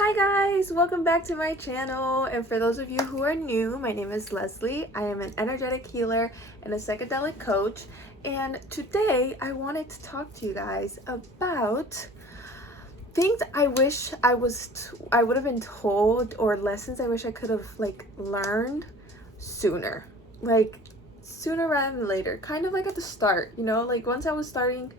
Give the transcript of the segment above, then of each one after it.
Hi guys, welcome back to my channel. And for those of you who are new, my name is Leslie. I am an energetic healer and a psychedelic coach. And today I wanted to talk to you guys about things I wish I would have been told, or lessons I wish I could have learned sooner. Sooner rather than later. Kind of like at the start, once I was starting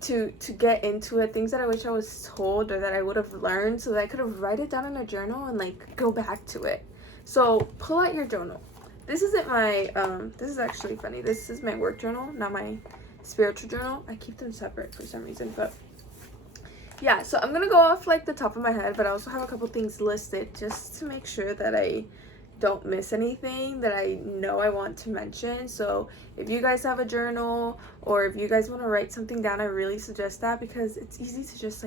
to get into it, things that I wish I was told or that I would have learned so that I could have write it down in a journal and go back to it. So pull out your journal. This isn't my this is actually funny. This is my work journal, not my spiritual journal. I keep them separate for some reason, but yeah, so I'm gonna go off the top of my head, but I also have a couple things listed just to make sure that I don't miss anything that I know I want to mention. So if you guys have a journal or if you guys want to write something down, I really suggest that, because it's easy to just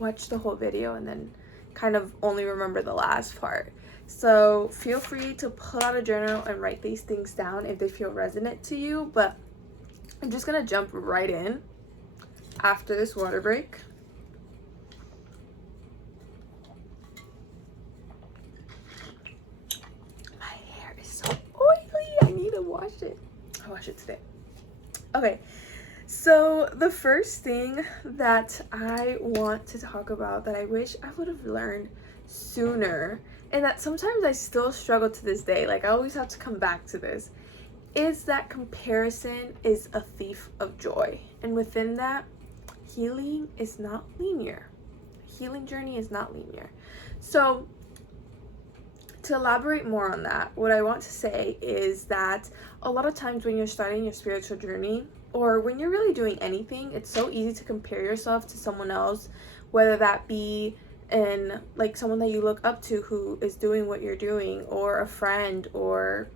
watch the whole video and then kind of only remember the last part. So feel free to pull out a journal and write these things down if they feel resonant to you, but I'm just gonna jump right in after this water break. Wash it. I'll wash it today. Okay, so the first thing that I want to talk about that I wish I would have learned sooner, and that sometimes I still struggle to this day, I always have to come back to this, is that comparison is a thief of joy. And within that, healing is not linear. Healing journey is not linear. So to elaborate more on that, what I want to say is that a lot of times when you're starting your spiritual journey, or when you're really doing anything, it's so easy to compare yourself to someone else, whether that be in someone that you look up to who is doing what you're doing, or a friend, or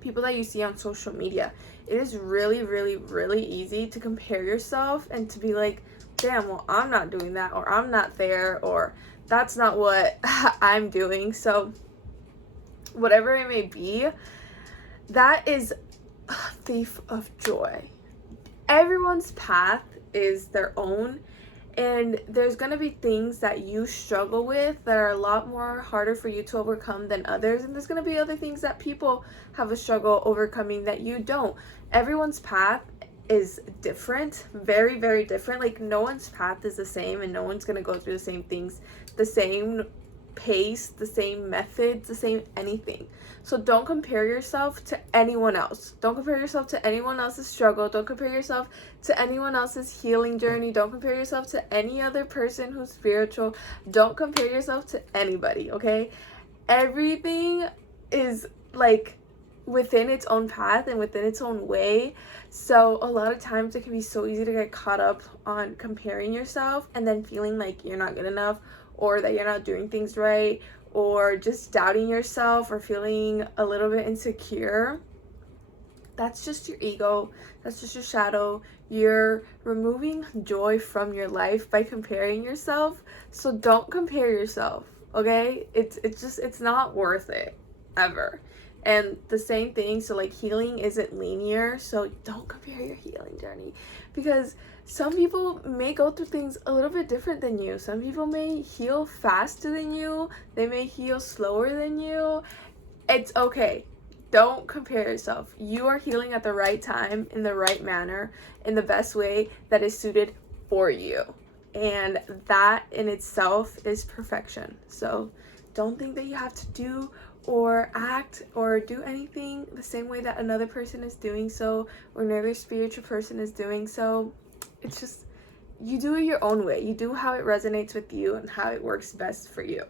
people that you see on social media. It is really, really, really easy to compare yourself and to be like, damn, well, I'm not doing that, or I'm not there, or that's not what I'm doing. So whatever it may be, that is a thief of joy. Everyone's path is their own, and there's going to be things that you struggle with that are a lot more harder for you to overcome than others, and there's going to be other things that people have a struggle overcoming that you don't. Everyone's path is different, very, very different. No one's path is the same, and no one's going to go through the same things, the same pace, the same methods, the same anything. So don't compare yourself to anyone else. Don't compare yourself to anyone else's struggle. Don't compare yourself to anyone else's healing journey. Don't compare yourself to any other person who's spiritual. Don't compare yourself to anybody, okay? Everything is within its own path and within its own way. So a lot of times it can be so easy to get caught up on comparing yourself and then feeling like you're not good enough, or that you're not doing things right, or just doubting yourself, or feeling a little bit insecure. That's just your ego. That's just your shadow. You're removing joy from your life by comparing yourself. So don't compare yourself, okay? It's not worth it, ever. And the same thing, so healing isn't linear, so don't compare your healing journey, because some people may go through things a little bit different than you. Some people may heal faster than you. They may heal slower than you. It's okay. Don't compare yourself. You are healing at the right time, in the right manner, in the best way that is suited for you. And that in itself is perfection. So don't think that you have to do or act or do anything the same way that another person is doing so, or another spiritual person is doing so. It's just, you do it your own way. You do how it resonates with you and how it works best for you.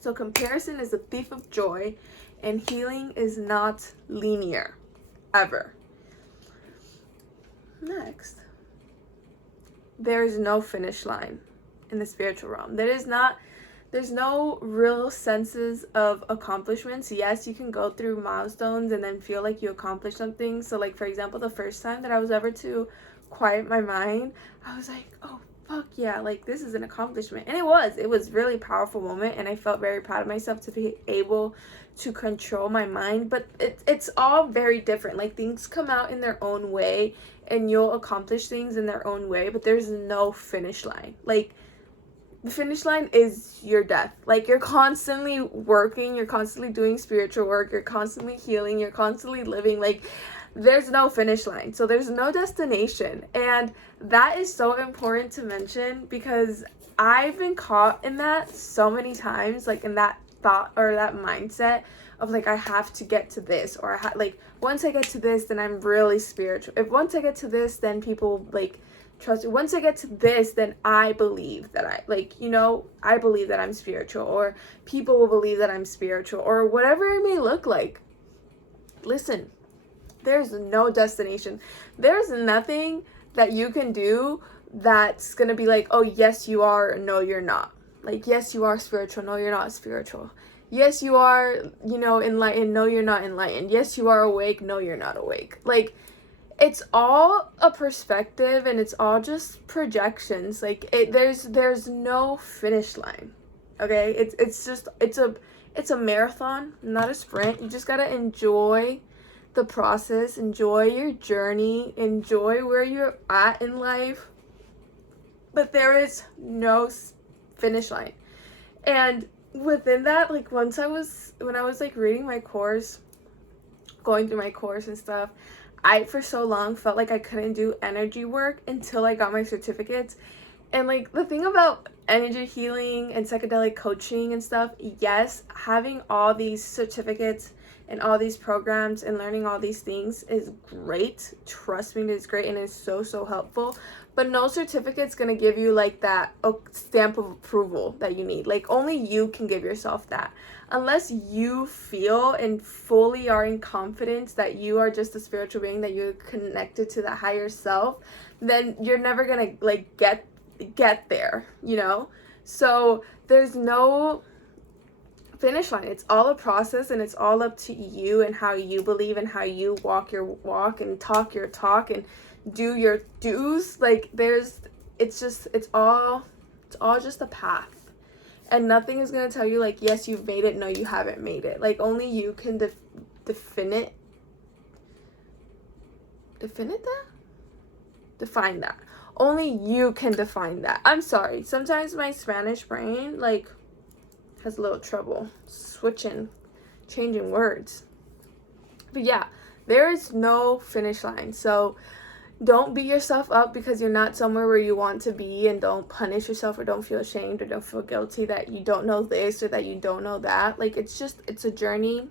So comparison is a thief of joy, and healing is not linear, ever. Next, there is no finish line in the spiritual realm. There's no real senses of accomplishments. Yes, you can go through milestones and then feel like you accomplished something. So for example, the first time that I was ever to quiet my mind, I was like, oh fuck yeah, this is an accomplishment. And it was really powerful moment, and I felt very proud of myself to be able to control my mind. But it's all very different. Things come out in their own way, and you'll accomplish things in their own way, but there's no finish line. the finish line is your death. Like, you're constantly working, you're constantly doing spiritual work, you're constantly healing, you're constantly living. Like, there's no finish line, so there's no destination. And that is so important to mention, because I've been caught in that so many times, like in that thought or that mindset of like, I have to get to this, or like, once I get to this, then I'm really spiritual. If once I get to this, then people like trust me. Once I get to this, then I believe that I believe that I'm spiritual, or people will believe that I'm spiritual, or whatever it may look like. Listen, there's no destination. There's nothing that you can do that's gonna be like, oh, yes, you are, no, you're not. Like, yes, you are spiritual, no, you're not spiritual. Yes, you are, enlightened, no, you're not enlightened. Yes, you are awake, no, you're not awake. Like, it's all a perspective, and it's all just projections. Like, there's no finish line. Okay? It's a marathon, not a sprint. You just gotta enjoy the process, enjoy your journey, enjoy where you're at in life. But there is no finish line. And within that, like, when I was like reading my course, going through my course and stuff, I for so long felt like I couldn't do energy work until I got my certificates. And like, the thing about energy healing and psychedelic coaching and stuff, yes, having all these certificates and all these programs and learning all these things is great. Trust me, it's great, and it's so helpful. But no certificate's gonna give you like that stamp of approval that you need. Like, only you can give yourself that. Unless you feel and fully are in confidence that you are just a spiritual being, that you're connected to the higher self, then you're never gonna like get there, So there's no finish line. It's all a process, and it's all up to you and how you believe and how you walk your walk and talk your talk and do your do's. Like, it's all just a path. And nothing is going to tell you, like, yes, you've made it, no, you haven't made it. Like, only you can define that. Only you can define that. I'm sorry. Sometimes my Spanish brain, like, has a little trouble changing words. But yeah, there is no finish line. So don't beat yourself up because you're not somewhere where you want to be, and don't punish yourself, or don't feel ashamed, or don't feel guilty that you don't know this or that you don't know that. Like, it's a journey,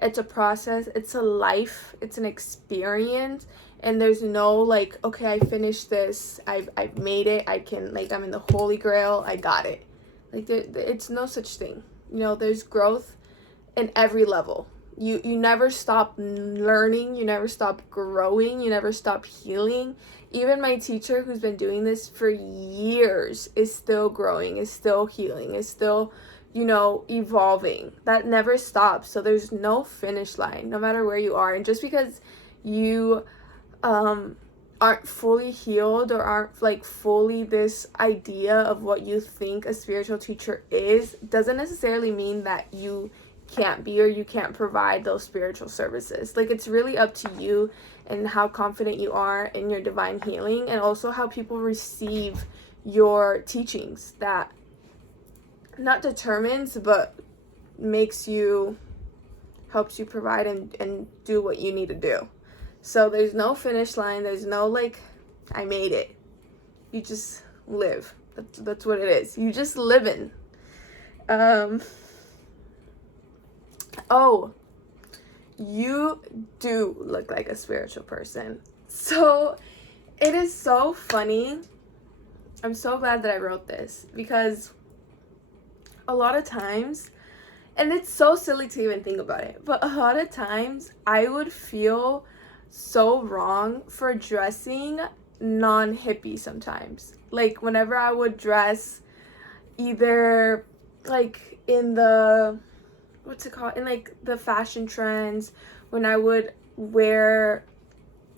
it's a process, it's a life, it's an experience, and there's no like, okay, I finished this, I've made it, I'm in the Holy Grail, I got it. Like, it's no such thing. There's growth in every level. You never stop learning, you never stop growing, you never stop healing. Even my teacher, who's been doing this for years, is still growing, is still healing, is still, evolving. That never stops. So there's no finish line, no matter where you are. And just because you aren't fully healed, or aren't like fully this idea of what you think a spiritual teacher is, doesn't necessarily mean that you can't be, or you can't provide those spiritual services. Like, it's really up to you and how confident you are in your divine healing, and also how people receive your teachings. That not determines, but helps you provide and do what you need to do. So there's no finish line. There's no like, I made it. You just live. That's what it is. You just living. Oh, you do look like a spiritual person. So it is so funny. I'm so glad that I wrote this, because a lot of times, and it's so silly to even think about it, but a lot of times I would feel so wrong for dressing non-hippie sometimes. Like, whenever I would dress either like in the in like the fashion trends, when I would wear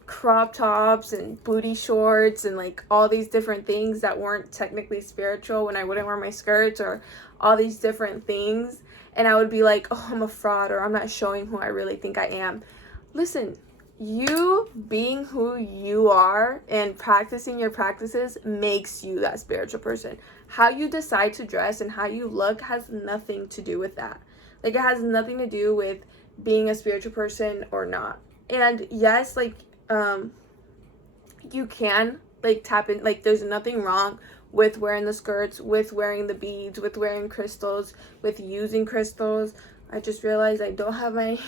crop tops and booty shorts and like all these different things that weren't technically spiritual, when I wouldn't wear my skirts or all these different things, and I would be like, oh, I'm a fraud, or I'm not showing who I really think I am. Listen, you being who you are and practicing your practices makes you that spiritual person. How you decide to dress and how you look has nothing to do with that. Like, it has nothing to do with being a spiritual person or not. And yes, like, you can, like, tap in, like, there's nothing wrong with wearing the skirts, with wearing the beads, with wearing crystals, with using crystals. I just realized I don't have my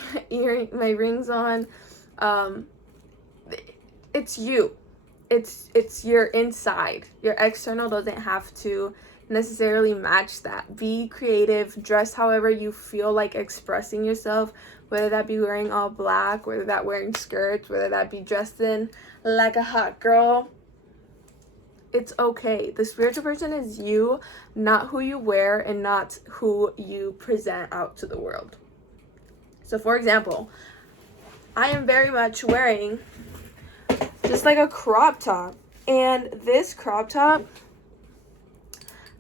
my rings on. It's you. It's your inside. Your external doesn't have to necessarily match that. Be creative, dress however you feel like expressing yourself, whether that be wearing all black, whether that wearing skirts, whether that be dressed in like a hot girl. It's okay. The spiritual person is you, not who you wear and not who you present out to the world. So for example, I am very much wearing just like a crop top. And this crop top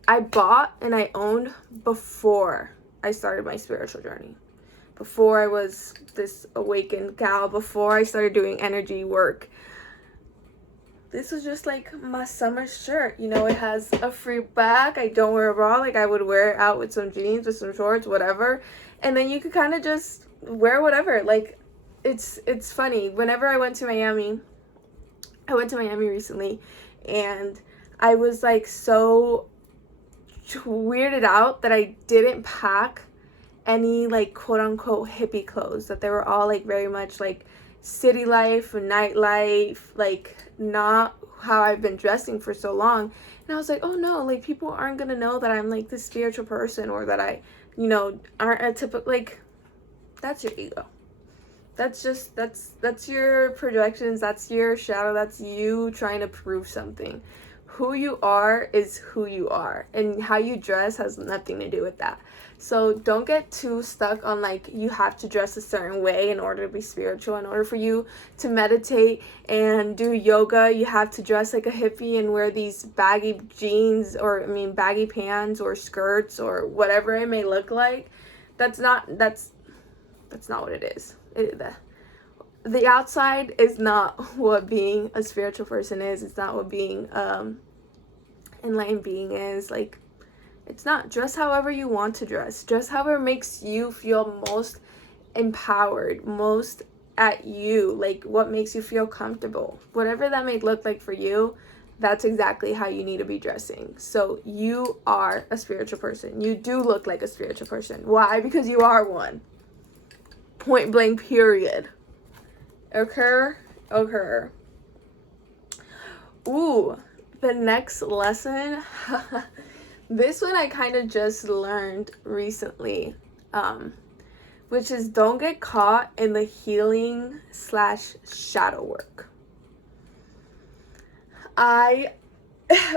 I bought and I owned before I started my spiritual journey. Before I was this awakened gal, before I started doing energy work. This was just like my summer shirt. You know, it has a free back. I don't wear a bra. Like, I would wear it out with some jeans, with some shorts, whatever. And then you could kind of just wear whatever. Like, it's funny. Whenever I went to Miami recently, and I was like so weirded out that I didn't pack any like quote unquote hippie clothes, that they were all like very much like city life and nightlife, like not how I've been dressing for so long. And I was like, oh no, like people aren't gonna know that I'm like this spiritual person, or that I, you know, aren't a typical, like, that's your ego. That's just, that's your projections, that's your shadow, that's you trying to prove something. Who you are is who you are, and how you dress has nothing to do with that. So don't get too stuck on like you have to dress a certain way in order to be spiritual. In order for you to meditate and do yoga, you have to dress like a hippie and wear these baggy jeans, or baggy pants or skirts or whatever it may look like. That's not what it is. The outside is not what being a spiritual person is. It's not what being enlightened being is. Like, it's not. Dress however you want to dress. Dress however makes you feel most empowered, most at you, like what makes you feel comfortable. Whatever that may look like for you, that's exactly how you need to be dressing. So you are a spiritual person. You do look like a spiritual person. Why? Because you are one. Point blank, period. Okay. Ooh, the next lesson. This one I kind of just learned recently, which is don't get caught in the healing / shadow work. I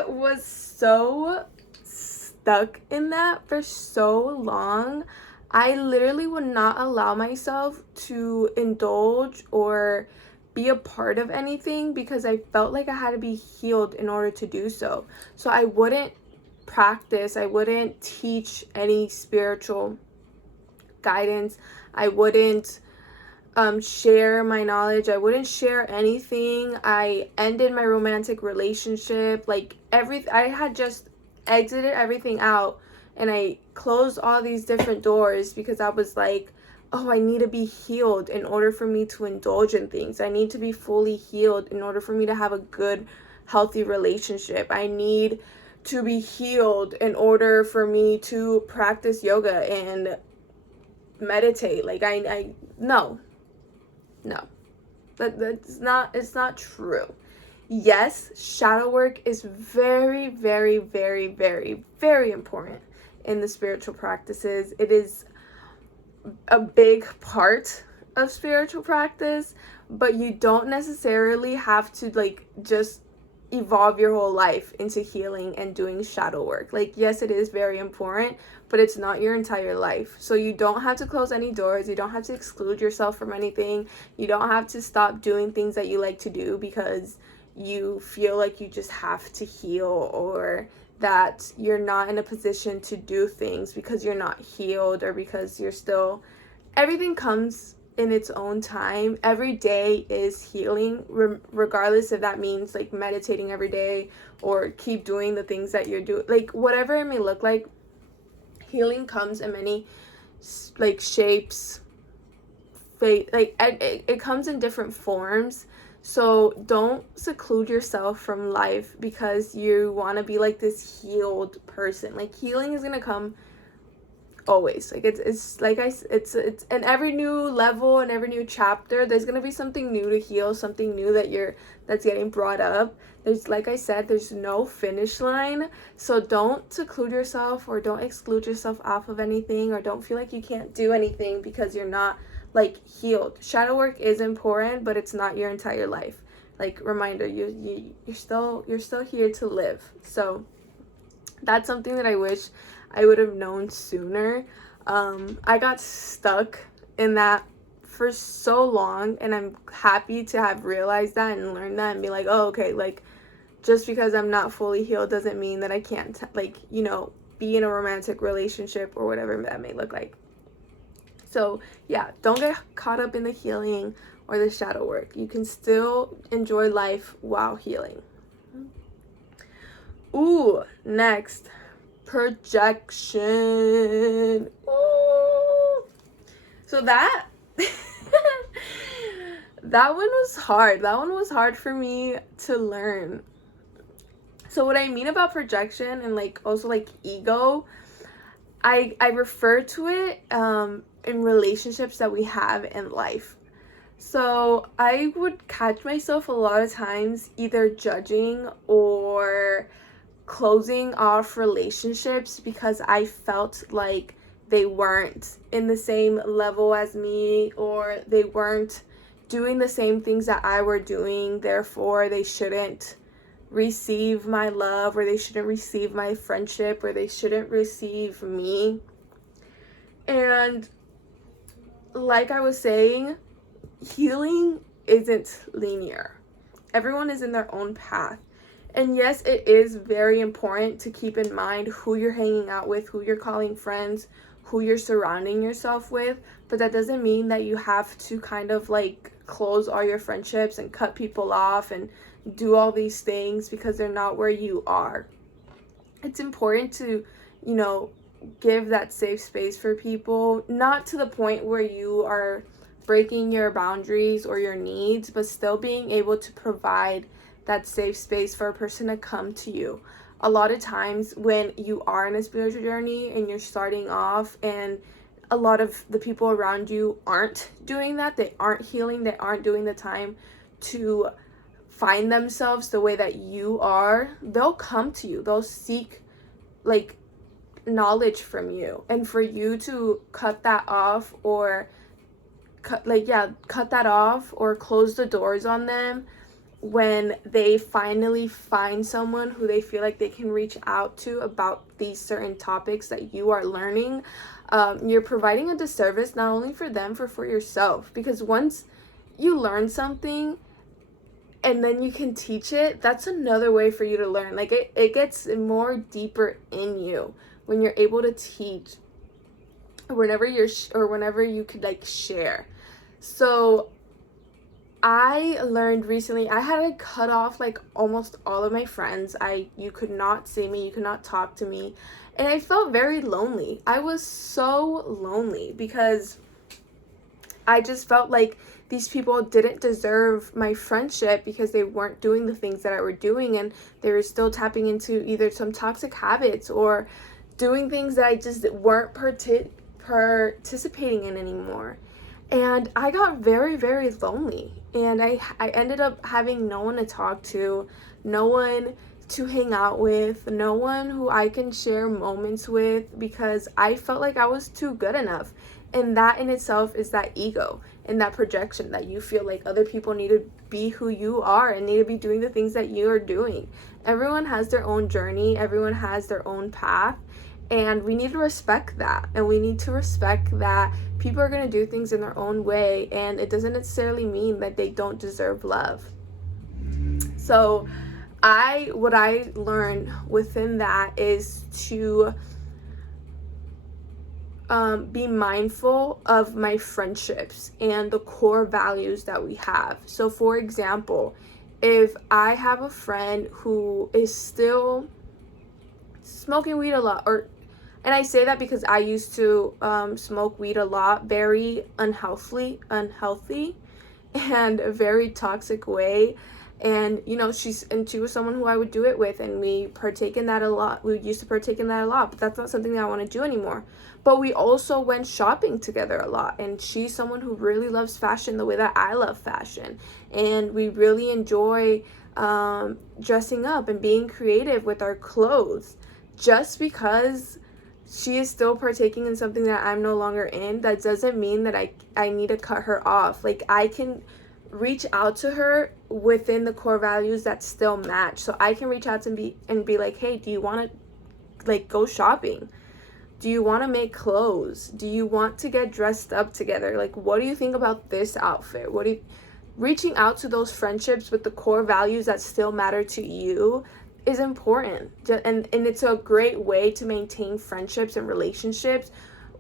was so stuck in that for so long. I literally would not allow myself to indulge or be a part of anything because I felt like I had to be healed in order to do so. So I wouldn't practice, I wouldn't teach any spiritual guidance, I wouldn't share my knowledge, I wouldn't share anything. I ended my romantic relationship, like I had just exited everything out, and I closed all these different doors because I was like, oh, I need to be healed in order for me to indulge in things. I need to be fully healed in order for me to have a good, healthy relationship. I need to be healed in order for me to practice yoga and meditate. Like, no. It's not true. Yes, shadow work is very, very, very, very, very important in the spiritual practices. It is a big part of spiritual practice, but you don't necessarily have to like just evolve your whole life into healing and doing shadow work. Like, yes, it is very important, but it's not your entire life. So you don't have to close any doors. You don't have to exclude yourself from anything. You don't have to stop doing things that you like to do because you feel like you just have to heal, or that you're not in a position to do things because you're not healed, or because you're still, everything comes in its own time. Every day is healing, regardless if that means like meditating every day or keep doing the things that you're doing, like whatever it may look like. Healing comes in many like shapes, like it comes in different forms. So don't seclude yourself from life because you want to be like this healed person. Like healing is gonna come always. Like it's like it's in every new level and every new chapter there's gonna be something new to heal, something new that's getting brought up. There's, like I said, there's no finish line. So don't seclude yourself or don't exclude yourself off of anything, or don't feel like you can't do anything because you're not like healed. Shadow work is important, but it's not your entire life. Like, reminder, you're still here to live. So that's something that I wish I would have known sooner. I got stuck in that for so long, and I'm happy to have realized that and learned that and be like, oh, okay, like just because I'm not fully healed doesn't mean that I can't like, you know, be in a romantic relationship or whatever that may look like. So yeah, don't get caught up in the healing or the shadow work. You can still enjoy life while healing. Ooh, next, projection. Ooh. So that that one was hard. That one was hard for me to learn. So what I mean about projection and like also like ego, I refer to it in relationships that we have in life. So I would catch myself a lot of times either judging or closing off relationships because I felt like they weren't in the same level as me, or they weren't doing the same things that I were doing, therefore they shouldn't receive my love, or they shouldn't receive my friendship, or they shouldn't receive me. And like I was saying, healing isn't linear. Everyone is in their own path. And yes, it is very important to keep in mind who you're hanging out with, who you're calling friends, who you're surrounding yourself with, but that doesn't mean that you have to kind of like close all your friendships and cut people off and do all these things because they're not where you are. It's important to, you know, give that safe space for people, not to the point where you are breaking your boundaries or your needs, but still being able to provide that safe space for a person to come to you. A lot of times when you are in a spiritual journey and you're starting off and a lot of the people around you aren't doing that, they aren't healing, they aren't doing the time to find themselves the way that you are, they'll come to you, they'll seek like knowledge from you. And for you to cut that off or cut that off or close the doors on them when they finally find someone who they feel like they can reach out to about these certain topics that you are learning, you're providing a disservice not only for them, but for yourself. Because once you learn something and then you can teach it, that's another way for you to learn. Like it gets more deeper in you when you're able to teach, or whenever you could like share. So I learned recently I had to cut off like almost all of my friends. You could not see me, you could not talk to me, and I felt very lonely. I was so lonely because I just felt like these people didn't deserve my friendship because they weren't doing the things that I were doing, and they were still tapping into either some toxic habits or doing things that I just weren't participating in anymore. And I got very, very lonely, and I ended up having no one to talk to, no one to hang out with, no one who I can share moments with, because I felt like I was too good enough. And that in itself is that ego and that projection that you feel like other people need to be who you are and need to be doing the things that you are doing. Everyone has their own journey, everyone has their own path, and we need to respect that. And we need to respect that people are going to do things in their own way, and it doesn't necessarily mean that they don't deserve love. So what I learned within that is to be mindful of my friendships and the core values that we have. So for example, if I have a friend who is still smoking weed a lot, and I say that because I used to smoke weed a lot, very unhealthy, and a very toxic way. And she was someone who I would do it with, and we partake in that a lot. We used to partake in that a lot, but that's not something that I want to do anymore. But we also went shopping together a lot, and she's someone who really loves fashion the way that I love fashion, and we really enjoy dressing up and being creative with our clothes. Just because she is still partaking in something that I'm no longer in, that doesn't mean that I need to cut her off. Like, I can reach out to her within the core values that still match. So I can reach out to be like, hey, do you want to like go shopping? Do you want to make clothes? Do you want to get dressed up together? Like, what do you think about this outfit? Reaching out to those friendships with the core values that still matter to you is important. And it's a great way to maintain friendships and relationships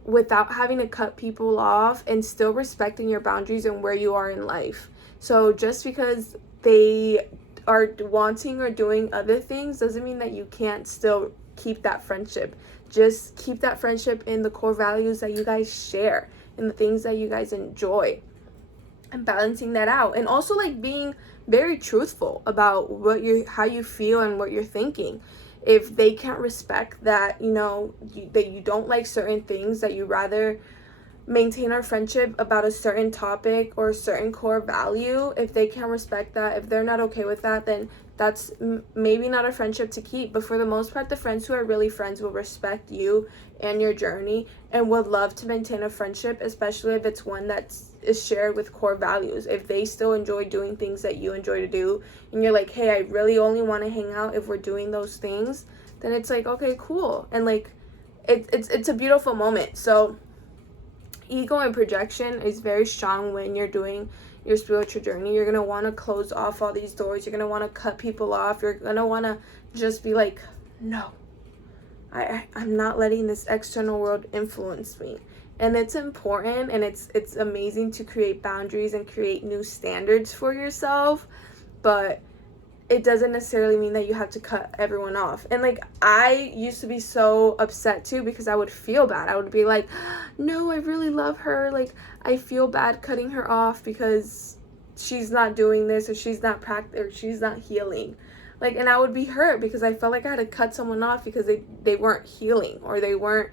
without having to cut people off and still respecting your boundaries and where you are in life. So just because they are wanting or doing other things doesn't mean that you can't still keep that friendship. Just keep that friendship in the core values that you guys share and the things that you guys enjoy, and balancing that out. And also, like, being very truthful about how you feel and what you're thinking. If they can't respect that, that you don't like certain things, that you rather maintain our friendship about a certain topic or a certain core value, if they can't respect that, if they're not okay with that, then that's maybe not a friendship to keep. But for the most part, the friends who are really friends will respect you and your journey and would love to maintain a friendship, especially if it's one that is shared with core values. If they still enjoy doing things that you enjoy to do, and you're like, hey, I really only want to hang out if we're doing those things, then it's like, okay, cool. And like, it's a beautiful moment. So ego and projection is very strong when you're doing your spiritual journey. You're going to want to close off all these doors. You're going to want to cut people off. You're going to want to just be like, no, I'm not letting this external world influence me. And it's important, and it's amazing to create boundaries and create new standards for yourself, but it doesn't necessarily mean that you have to cut everyone off. And like, I used to be so upset too, because I would feel bad. I would be like, no, I really love her. Like, I feel bad cutting her off because she's not doing this, or she's not healing. Like, and I would be hurt because I felt like I had to cut someone off because they weren't healing, or they weren't,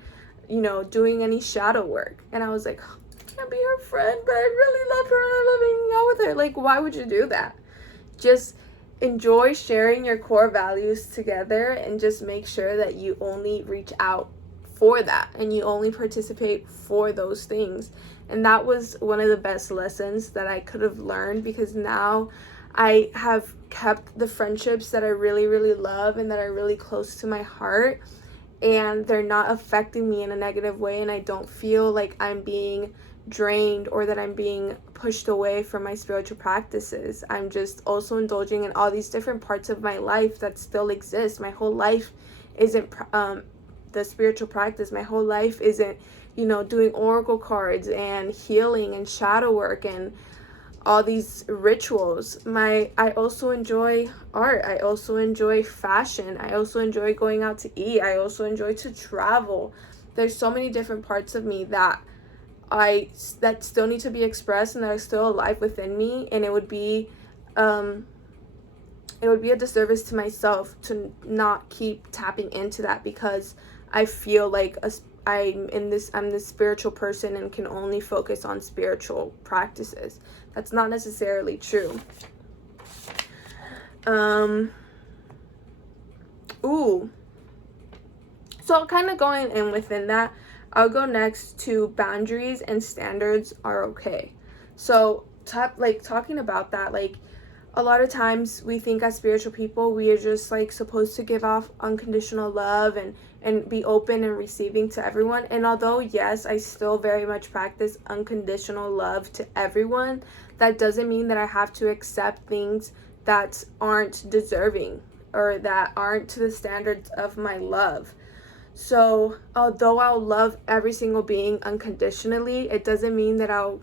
doing any shadow work. And I was like, I can't be her friend, but I really love her and I love hanging out with her. Like, why would you do that? Just enjoy sharing your core values together, and just make sure that you only reach out for that and you only participate for those things. And that was one of the best lessons that I could have learned, because now I have kept the friendships that I really, really love and that are really close to my heart, and they're not affecting me in a negative way, and I don't feel like I'm being drained or that I'm being pushed away from my spiritual practices. I'm just also indulging in all these different parts of my life that still exist. My whole life isn't the spiritual practice. My whole life isn't, doing oracle cards and healing and shadow work and all these rituals. I also enjoy art. I also enjoy fashion. I also enjoy going out to eat. I also enjoy to travel. There's so many different parts of me that still need to be expressed and that are still alive within me, and it would be a disservice to myself to not keep tapping into that, because I feel like I'm this spiritual person and can only focus on spiritual practices. That's not necessarily true. So kind of going in within that, I'll go next to boundaries and standards are okay. So talking about that, like, a lot of times we think as spiritual people, we are just like supposed to give off unconditional love and be open and receiving to everyone. And although, yes, I still very much practice unconditional love to everyone, that doesn't mean that I have to accept things that aren't deserving or that aren't to the standards of my love. So although I'll love every single being unconditionally, it doesn't mean that I'll,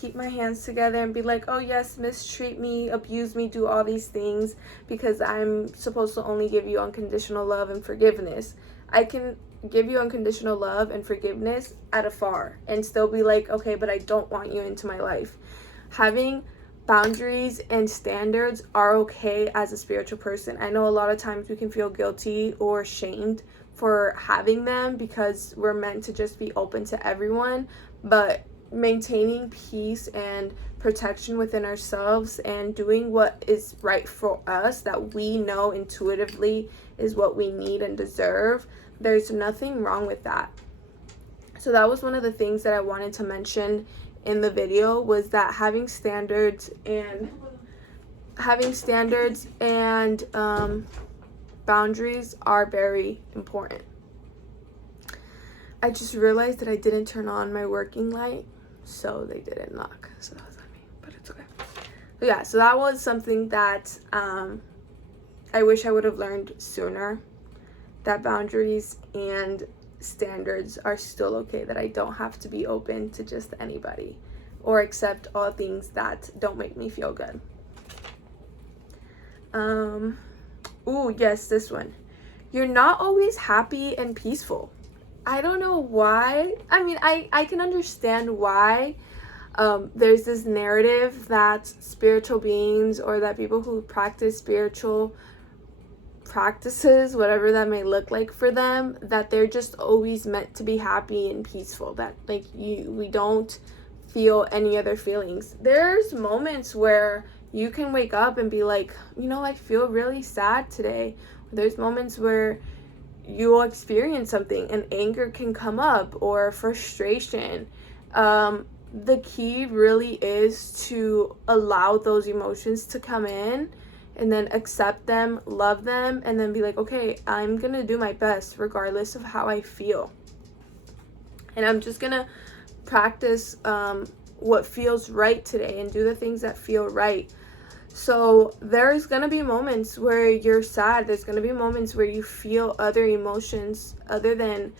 keep my hands together and be like, oh yes, mistreat me, abuse me, do all these things because I'm supposed to only give you unconditional love and forgiveness. I can give you unconditional love and forgiveness at afar and still be like, okay, but I don't want you into my life. Having boundaries and standards are okay as a spiritual person. I know a lot of times we can feel guilty or shamed for having them because we're meant to just be open to everyone, but maintaining peace and protection within ourselves and doing what is right for us, that we know intuitively is what we need and deserve, there's nothing wrong with that. So that was one of the things that I wanted to mention in the video, was that having standards and boundaries are very important. I just realized that I didn't turn on my working light, so they didn't knock. So that was on me, but it's okay. But yeah, so that was something that I wish I would have learned sooner, that boundaries and standards are still okay, that I don't have to be open to just anybody or accept all things that don't make me feel good. Yes, this one. You're not always happy and peaceful. I don't know why. I mean, I can understand why there's this narrative that spiritual beings, or that people who practice spiritual practices, whatever that may look like for them, that they're just always meant to be happy and peaceful, that like we don't feel any other feelings. There's moments where you can wake up and be like, I feel really sad today. There's moments where you'll experience something and anger can come up, or frustration. The key really is to allow those emotions to come in and then accept them, love them, and then be like, okay, I'm gonna do my best regardless of how I feel. And I'm just gonna practice what feels right today and do the things that feel right. So there's gonna be moments where you're sad. There's gonna be moments where you feel other emotions other than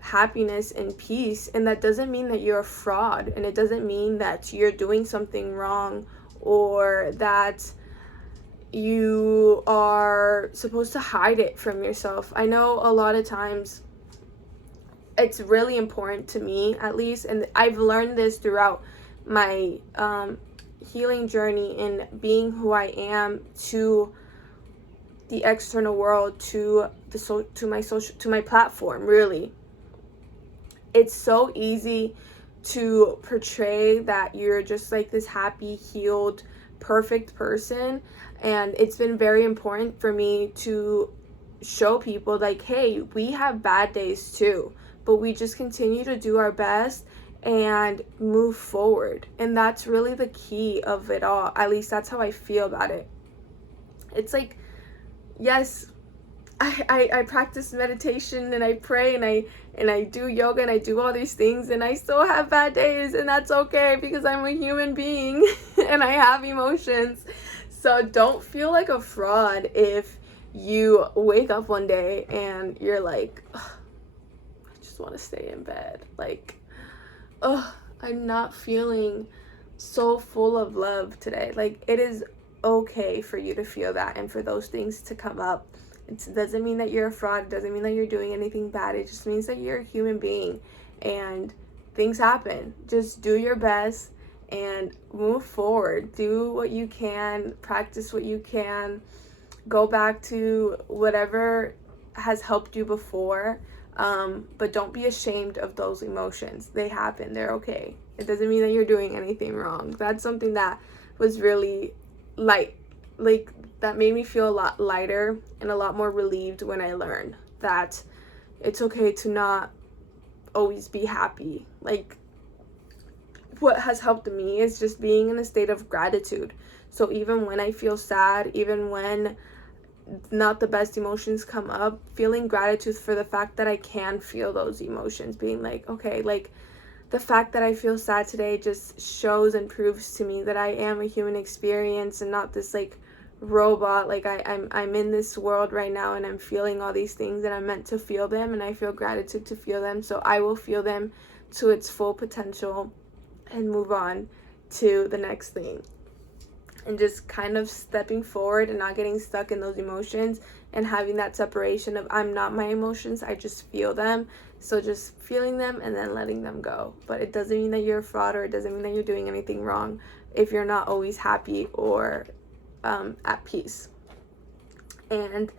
happiness and peace. And that doesn't mean that you're a fraud. And it doesn't mean that you're doing something wrong, or that you are supposed to hide it from yourself. I know a lot of times it's really important to me, at least, and I've learned this throughout my healing journey in being who I am to the external world, to my platform. Really, it's so easy to portray that you're just like this happy, healed, perfect person, and it's been very important for me to show people like, hey, we have bad days too, but we just continue to do our best and move forward. And that's really the key of it all. At least that's how I feel about it. It's like, yes, I practice meditation and I pray and I do yoga and I do all these things, and I still have bad days, and that's okay because I'm a human being and I have emotions. So don't feel like a fraud if you wake up one day and you're like, I just want to stay in bed. Like, I'm not feeling so full of love today. Like, it is okay for you to feel that and for those things to come up. It doesn't mean that you're a fraud. It doesn't mean that you're doing anything bad. It just means that you're a human being and things happen. Just do your best and move forward. Do what you can. Practice what you can. Go back to whatever has helped you before. But don't be ashamed of those emotions. They happen. They're okay. It doesn't mean that you're doing anything wrong. That's something that was really light. Like, that made me feel a lot lighter and a lot more relieved when I learned that it's okay to not always be happy. Like, what has helped me is just being in a state of gratitude. So even when I feel sad, even when not the best emotions come up, feeling gratitude for the fact that I can feel those emotions, being like, okay, like, the fact that I feel sad today just shows and proves to me that I am a human experience and not this like robot. Like I'm in this world right now and I'm feeling all these things and I'm meant to feel them, and I feel gratitude to feel them, so I will feel them to its full potential and move on to the next thing. And just kind of stepping forward and not getting stuck in those emotions and having that separation of I'm not my emotions, I just feel them. So just feeling them and then letting them go. But it doesn't mean that you're a fraud, or it doesn't mean that you're doing anything wrong if you're not always happy or at peace. And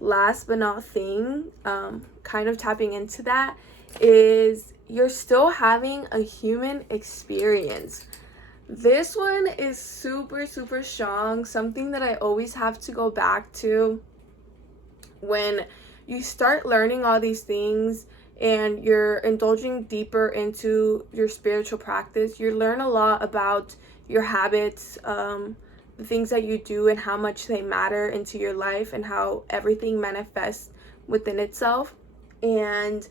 last but not thing, kind of tapping into that, is you're still having a human experience. This one is super, super strong. Something that I always have to go back to when you start learning all these things and you're indulging deeper into your spiritual practice. You learn a lot about your habits, the things that you do and how much they matter into your life and how everything manifests within itself. And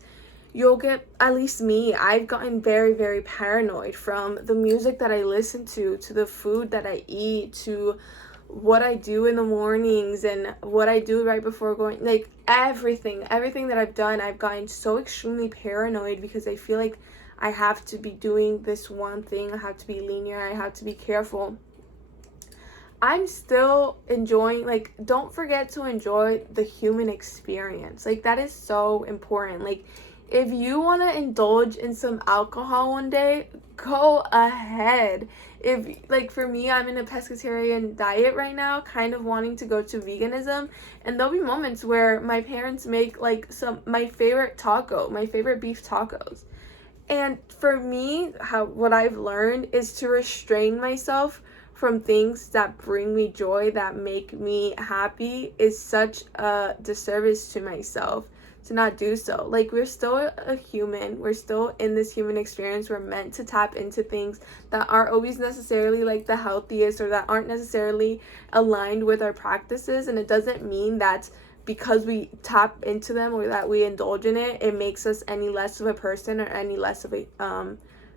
you'll get, at least me, I've gotten very, very paranoid from the music that I listen to the food that I eat, to what I do in the mornings and what I do right before going, like everything that I've done. I've gotten so extremely paranoid because I feel like I have to be doing this one thing. I have to be linear. I have to be careful. I'm still enjoying, like, don't forget to enjoy the human experience. Like, that is so important. Like, if you want to indulge in some alcohol one day, go ahead. If, like, for me, I'm in a pescatarian diet right now, kind of wanting to go to veganism, and there'll be moments where my parents make, like, my favorite beef tacos. And for me, what I've learned is to restrain myself from things that bring me joy, that make me happy, is such a disservice to myself to not do so. Like, we're still a human. We're still in this human experience. We're meant to tap into things that aren't always necessarily like the healthiest, or that aren't necessarily aligned with our practices. And it doesn't mean that because we tap into them or that we indulge in it, it makes us any less of a person or any less of a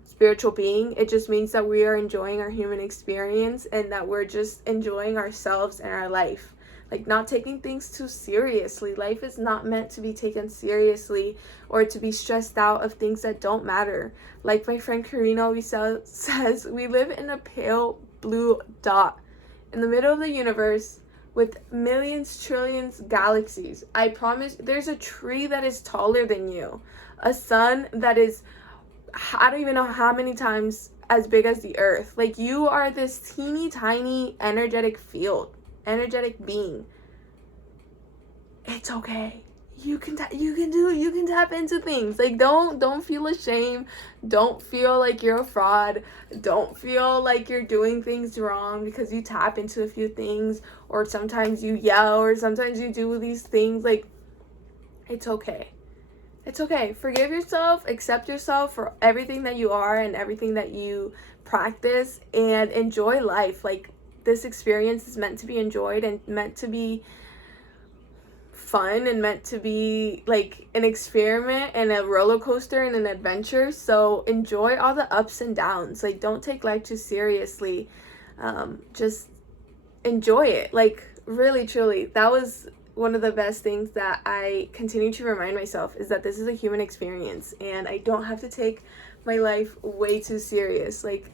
spiritual being. It just means that we are enjoying our human experience and that we're just enjoying ourselves and our life. Like, not taking things too seriously. Life is not meant to be taken seriously or to be stressed out of things that don't matter. Like my friend Karina always says, we live in a pale blue dot in the middle of the universe with millions, trillions, galaxies. I promise, there's a tree that is taller than you. A sun that is, I don't even know how many times as big as the earth. Like, you are this teeny tiny energetic field, energetic being. It's okay. You can tap into things. Like, don't feel ashamed. Don't feel like you're a fraud. Don't feel like you're doing things wrong because you tap into a few things, or sometimes you yell, or sometimes you do these things. Like, it's okay. It's okay. Forgive yourself, accept yourself for everything that you are and everything that you practice, and enjoy life. Like, this experience is meant to be enjoyed and meant to be fun and meant to be like an experiment and a roller coaster and an adventure. So enjoy all the ups and downs. Like, don't take life too seriously. Just enjoy it. Like, really, truly, that was one of the best things that I continue to remind myself, is that this is a human experience and I don't have to take my life way too serious. Like,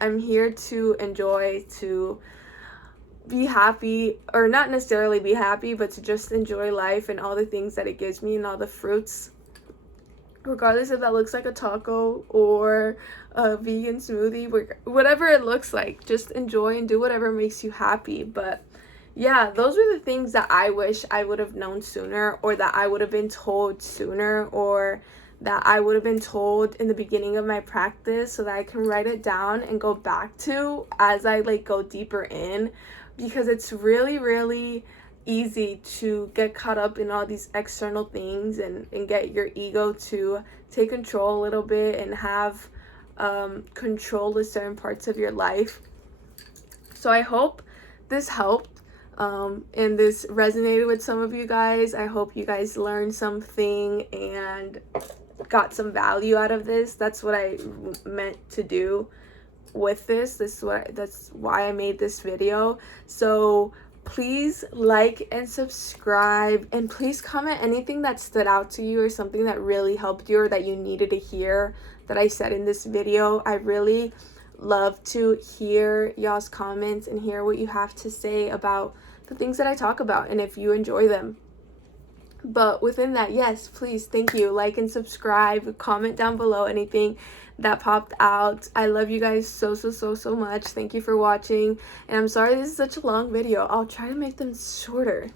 I'm here to enjoy, to be happy, or not necessarily be happy, but to just enjoy life and all the things that it gives me and all the fruits, regardless if that looks like a taco or a vegan smoothie, whatever it looks like. Just enjoy and do whatever makes you happy. But yeah, those were the things that I wish I would have known sooner, or that I would have been told sooner, or that I would have been told in the beginning of my practice, so that I can write it down and go back to as I like go deeper in. Because it's really, really easy to get caught up in all these external things and get your ego to take control a little bit and have control of certain parts of your life. So I hope this helped and this resonated with some of you guys. I hope you guys learned something and got some value out of this. That's what I meant to do. with this. That's why I made this video. So please like and subscribe, and please comment anything that stood out to you or something that really helped you or that you needed to hear that I said in this video. I really love to hear y'all's comments and hear what you have to say about the things that I talk about, and if you enjoy them. But within that, yes, please, thank you. Like and subscribe, comment down below anything that popped out. I love you guys so much. Thank you for watching. And I'm sorry this is such a long video. I'll try to make them shorter.